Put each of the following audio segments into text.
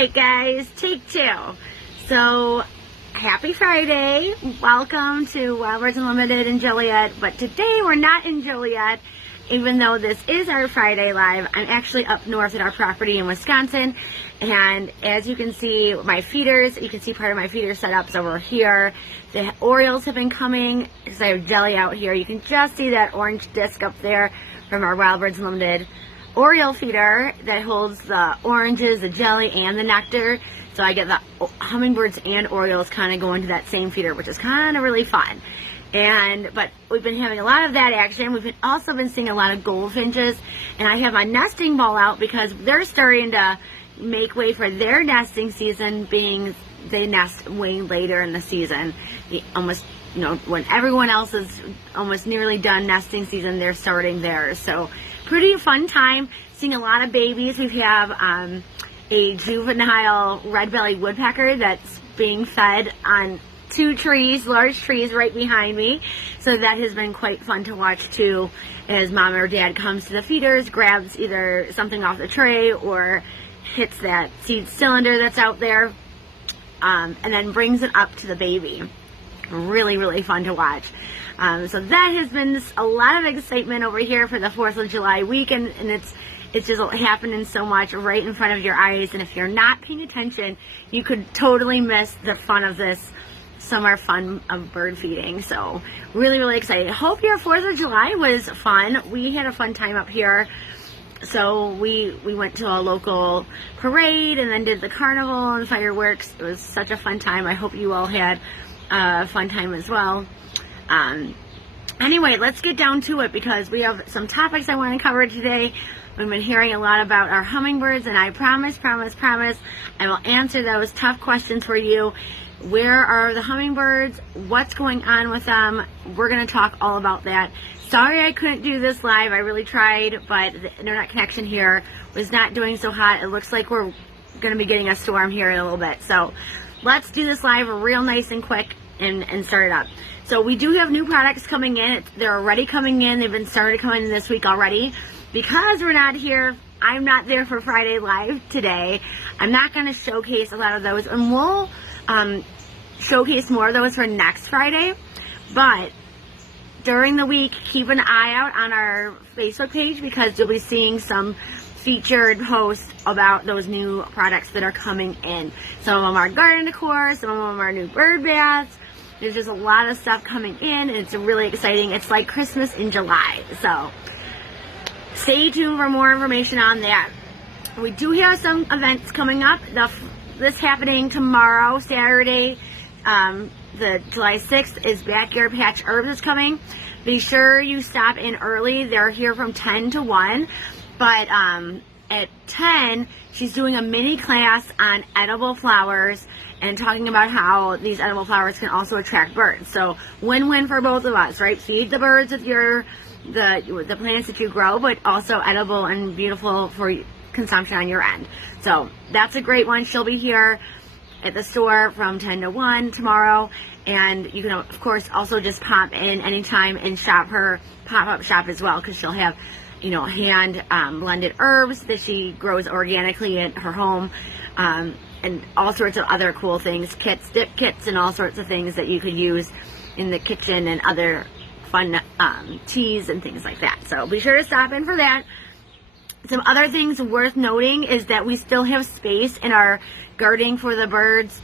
right, guys, take two. So, happy Friday. Welcome to Hummingbirds Unlimited in Joliet. But today we're not in Joliet, even though this is our Friday live. I'm actually up north at our property in Wisconsin. And as you can see, my feeders, you can see part of my feeder setups over here. The Orioles have been coming, because I have jelly out here. You can just see that orange disc up there from our Hummingbirds Unlimited Oriole feeder that holds the oranges, the jelly, and the nectar. So I get the hummingbirds and Orioles kind of go into that same feeder, which is kind of really fun. But we've been having a lot of that action. We've also been seeing a lot of goldfinches, and I have my nesting ball out because they're starting to make way for their nesting season, being they nest way later in the season. Almost, when everyone else is almost nearly done nesting season, they're starting theirs. So pretty fun time, seeing a lot of babies. We have a juvenile red-bellied woodpecker that's being fed on two trees, large trees right behind me. So that has been quite fun to watch too, as mom or dad comes to the feeders, grabs either something off the tray or hits that seed cylinder that's out there, and then brings it up to the baby. Really, really fun to watch. So that has been a lot of excitement over here for the 4th of July weekend, and it's just happening so much right in front of your eyes. And if you're not paying attention, you could totally miss the fun of this summer fun of bird feeding. So really, really excited. Hope your 4th of July was fun. We had a fun time up here. So we went to a local parade and then did the carnival and fireworks. It was such a fun time. I hope you all had a fun time as well. Anyway, let's get down to it because we have some topics I want to cover today. We've been hearing a lot about our hummingbirds, and I promise, I will answer those tough questions for you. Where are the hummingbirds? What's going on with them? We're going to talk all about that. Sorry I couldn't do this live. I really tried, but the internet connection here was not doing so hot. It looks like we're going to be getting a storm here in a little bit. So let's do this live real nice and quick and start it up. So we do have new products coming in. They're already coming in. They've been started coming in this week already. Because we're not here, I'm not there for Friday Live today. I'm not going to showcase a lot of those, and we'll showcase more of those for next Friday. But during the week, keep an eye out on our Facebook page because you'll be seeing some featured posts about those new products that are coming in. Some of them are garden decor, some of them are new bird baths. There's just a lot of stuff coming in, and it's really exciting. It's like Christmas in July. So stay tuned for more information on that. We do have some events coming up. This happening tomorrow, Saturday, the July 6th, is Backyard Patch Herbs is coming. Be sure you stop in early. They're here from 10 to 1. But at 10, she's doing a mini class on edible flowers and talking about how these edible flowers can also attract birds. So win-win for both of us, right? Feed the birds with the plants that you grow, but also edible and beautiful for consumption on your end. So that's a great one. She'll be here at the store from 10 to 1 tomorrow, and you can of course also just pop in anytime and shop her pop-up shop as well, because she'll have hand blended herbs that she grows organically at her home, and all sorts of other cool things, dip kits and all sorts of things that you could use in the kitchen, and other fun teas and things like that. So be sure to stop in for that. Some other things worth noting is that we still have space in our gardening for the birds,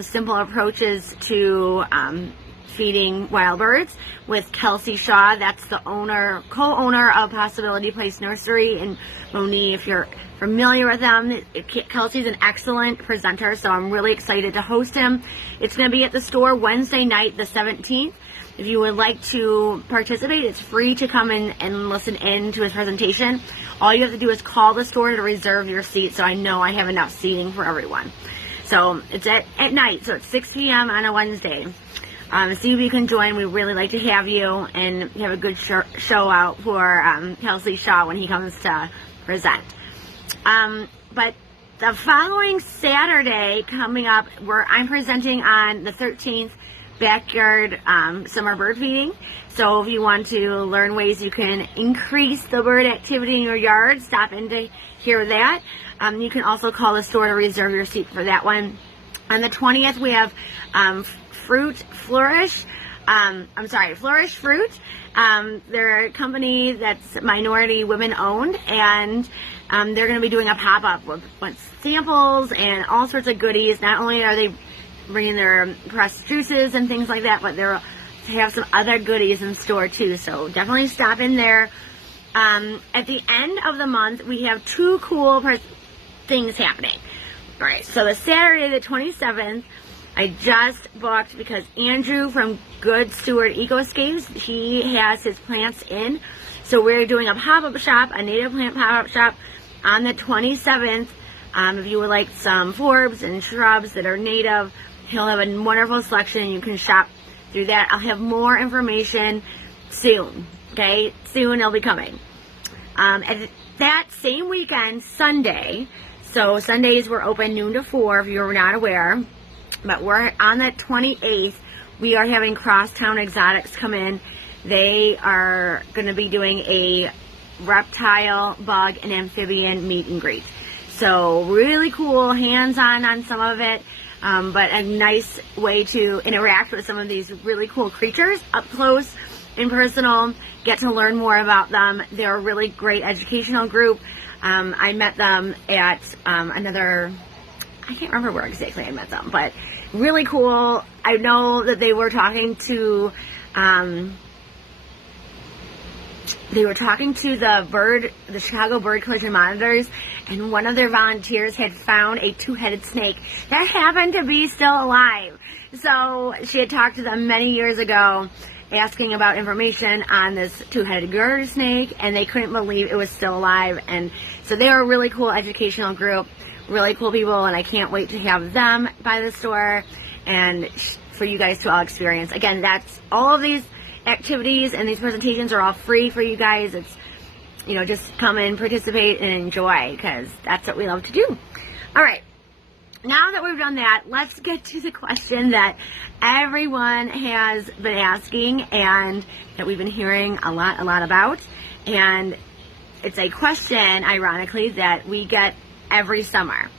simple approaches to feeding wild birds with Kelsey Shaw. That's the co-owner of Possibility Place Nursery in Moni. If you're familiar with them, Kelsey's an excellent presenter, so I'm really excited to host him. It's going to be at the store Wednesday night, the 17th. If you would like to participate, it's free to come in and listen in to his presentation. All you have to do is call the store to reserve your seat, so I know I have enough seating for everyone. So it's at night, so it's 6 p.m. on a Wednesday. See if you can join. We'd really like to have you and have a good show out for Kelsey Shaw when he comes to present. But the following Saturday coming up, I'm presenting on the 13th, backyard summer bird feeding. So if you want to learn ways you can increase the bird activity in your yard, stop in to hear that. You can also call the store to reserve your seat for that one. On the 20th, we have Flourish Fruit. They're a company that's minority women owned, and they're going to be doing a pop-up with samples and all sorts of goodies. Not only are they bringing their pressed juices and things like that, but they have some other goodies in store too. So definitely stop in there. At the end of the month, we have two cool things happening. All right, so the Saturday the 27th, I just booked because Andrew from Good Steward Ecoscapes, he has his plants in. So we're doing a pop-up shop, a native plant pop-up shop on the 27th. If you would like some forbs and shrubs that are native, he'll have a wonderful selection. You can shop through that. I'll have more information soon, okay? Soon it'll be coming. At that same weekend, Sunday, so Sundays we're open noon to 4 if you're not aware. But we're on the 28th, we are having Crosstown Exotics come in. They are going to be doing a reptile, bug, and amphibian meet and greet. So really cool, hands-on on some of it, but a nice way to interact with some of these really cool creatures up close and personal, get to learn more about them. They're a really great educational group. I met them at I can't remember where exactly I met them, but really cool. I know that they were talking to the Chicago Bird Collision Monitors, and one of their volunteers had found a two-headed snake that happened to be still alive. So she had talked to them many years ago, asking about information on this two-headed garter snake, and they couldn't believe it was still alive. And so they were a really cool educational group, really cool people, and I can't wait to have them by the store and for you guys to all experience. Again, that's all of these activities and these presentations are all free for you guys. It's, you know, just come and participate and enjoy, because that's what we love to do. All right. Now that we've done that, let's get to the question that everyone has been asking and that we've been hearing a lot about. And it's a question, ironically, that we get every summer.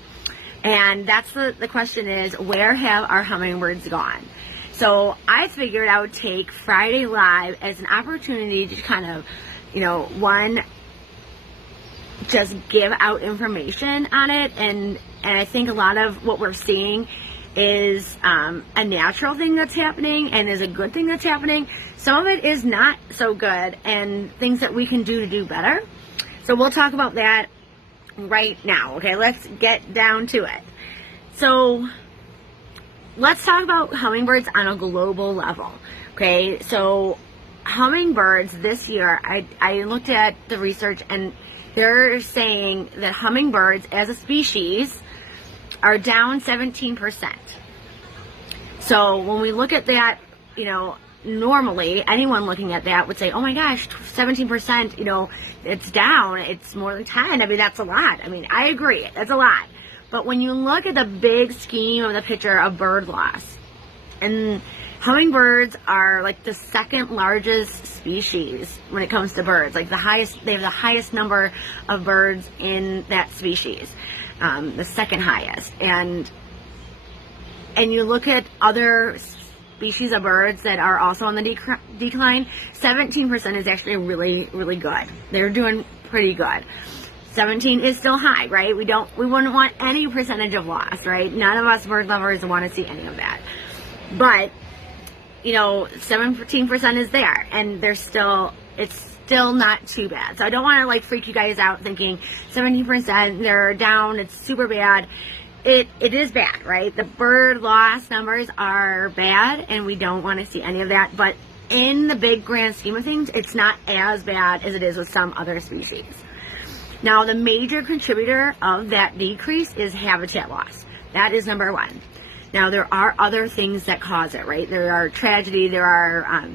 And that's the question is, where have our hummingbirds gone? So I figured I would take Friday Live as an opportunity to kind of, you know, just give out information on it. And I think a lot of what we're seeing is a natural thing that's happening and is a good thing that's happening. Some of it is not so good and things that we can do to do better. So we'll talk about that right now. Okay, let's get down to it. So let's talk about hummingbirds on a global level. Okay, so hummingbirds this year, I looked at the research, and they're saying that hummingbirds as a species are down 17%. So when we look at that, you know, normally anyone looking at that would say, oh my gosh, 17%, you know, it's down, it's more than 10. I mean, that's a lot. I mean, I agree, that's a lot. But when you look at the big scheme of the picture of bird loss, and hummingbirds are like the second largest species when it comes to birds, like they have the highest number of birds in that species, the second highest. And you look at other species of birds that are also on the decline, 17% is actually really, really good. They're doing pretty good. 17 is still high, right? We wouldn't want any percentage of loss, right? None of us bird lovers want to see any of that. But, you know, 17% is there, and it's still not too bad. So I don't want to like freak you guys out thinking 17%, they're down, it's super bad. It is bad, right? The bird loss numbers are bad, and we don't want to see any of that. But in the big grand scheme of things, it's not as bad as it is with some other species. Now, the major contributor of that decrease is habitat loss. That is number one. Now, there are other things that cause it, right? There are tragedy, there are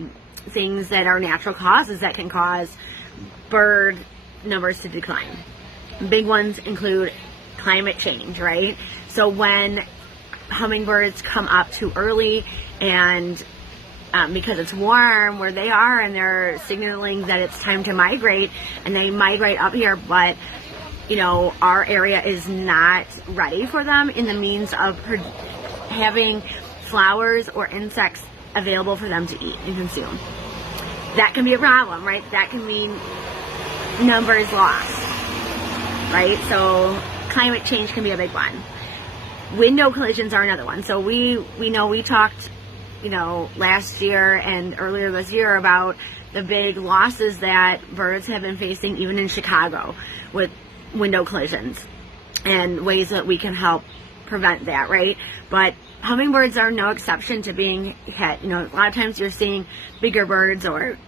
things that are natural causes that can cause bird numbers to decline. Big ones include climate change, right? So when hummingbirds come up too early and because it's warm where they are, and they're signaling that it's time to migrate, and they migrate up here, but our area is not ready for them in the means of having flowers or insects available for them to eat and consume. That can be a problem, right? That can mean numbers lost, right? So climate change can be a big one. Window collisions are another one. So we talked, last year and earlier this year about the big losses that birds have been facing even in Chicago with window collisions and ways that we can help prevent that, right? But hummingbirds are no exception to being hit. A lot of times you're seeing bigger birds or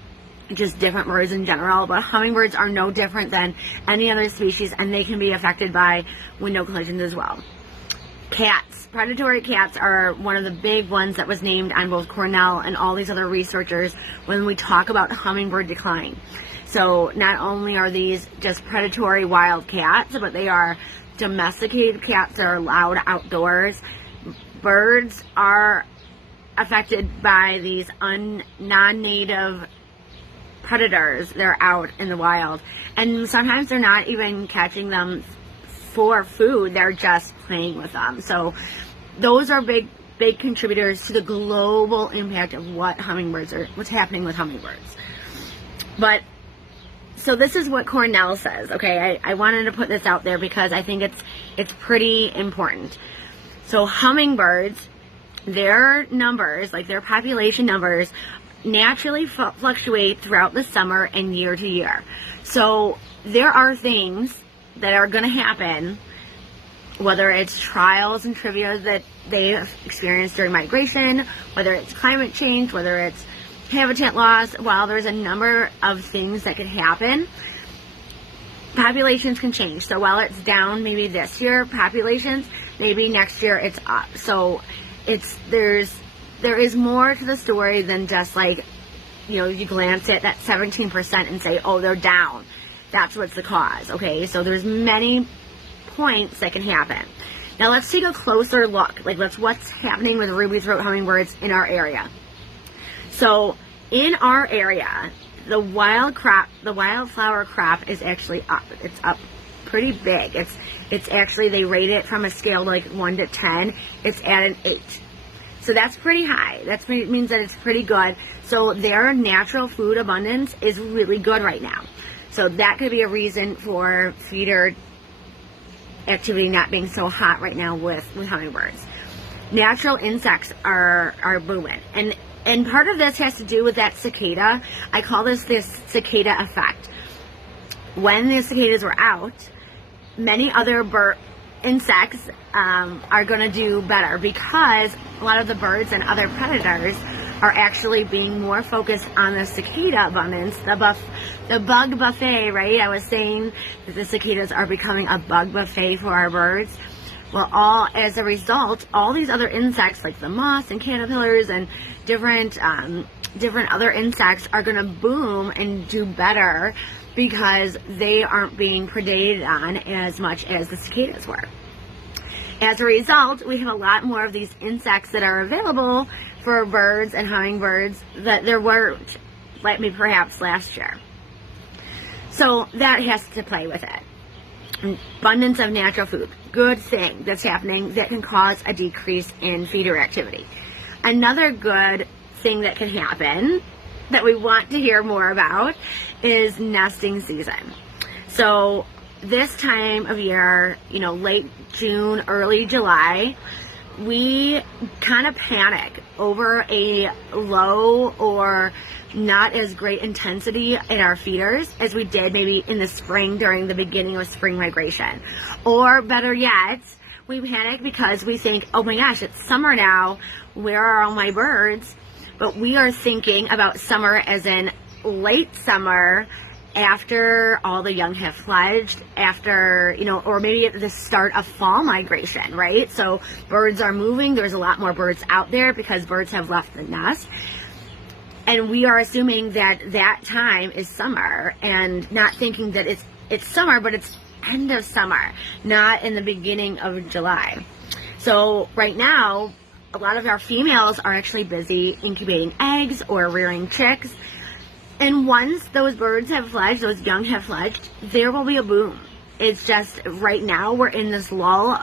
just different birds in general, but hummingbirds are no different than any other species, and they can be affected by window collisions as well. Cats. Predatory cats are one of the big ones that was named on both Cornell and all these other researchers when we talk about hummingbird decline. So not only are these just predatory wild cats, but they are domesticated cats that are allowed outdoors. Birds are affected by these non-native predators that are out in the wild, and sometimes they're not even catching them for food, they're just playing with them. So those are big contributors to the global impact of what's happening with hummingbirds. But so this is what Cornell says, okay? I wanted to put this out there because I think it's pretty important. So hummingbirds, their numbers, like their population numbers, naturally fluctuate throughout the summer and year to year. So there are things that are going to happen, whether it's trials and trivia that they experience during migration, whether it's climate change, whether it's habitat loss. While there's a number of things that could happen, populations can change. So while it's down maybe this year, populations, maybe next year it's up. So there is more to the story than just like, you glance at that 17% and say, oh, they're down. That's what's the cause, okay? So there's many points that can happen. Now let's take a closer look. What's happening with ruby-throat hummingbirds in our area. So in our area, the wildflower crop is actually up. It's up pretty big. It's actually, they rate it from a scale like 1 to 10. It's at an 8. So that's pretty high. That means that it's pretty good. So their natural food abundance is really good right now. So that could be a reason for feeder activity not being so hot right now with hummingbirds. Natural insects are booming. And part of this has to do with that cicada. I call this cicada effect. When the cicadas were out, many other insects are going to do better because a lot of the birds and other predators are actually being more focused on the cicada abundance, the bug buffet, right? I was saying that the cicadas are becoming a bug buffet for our birds. Well, as a result, all these other insects like the moths and caterpillars and different other insects are going to boom and do better because they aren't being predated on as much as the cicadas were. As a result, we have a lot more of these insects that are available for birds and hummingbirds that there weren't, perhaps last year. So that has to play with it. Abundance of natural food, good thing that's happening that can cause a decrease in feeder activity. Another good thing that can happen that we want to hear more about is nesting season. So this time of year, late June, early July, we kind of panic over a low or not as great intensity in our feeders as we did maybe in the spring during the beginning of spring migration. Or better yet, we panic because we think, oh my gosh, it's summer now, where are all my birds? But we are thinking about summer as in late summer, after all the young have fledged, after, or maybe at the start of fall migration, right? So birds are moving, there's a lot more birds out there because birds have left the nest. And we are assuming that time is summer and not thinking that it's summer, but it's end of summer, not in the beginning of July. So right now, a lot of our females are actually busy incubating eggs or rearing chicks. And once those birds have fledged, those young have fledged, there will be a boom. It's just right now we're in this lull of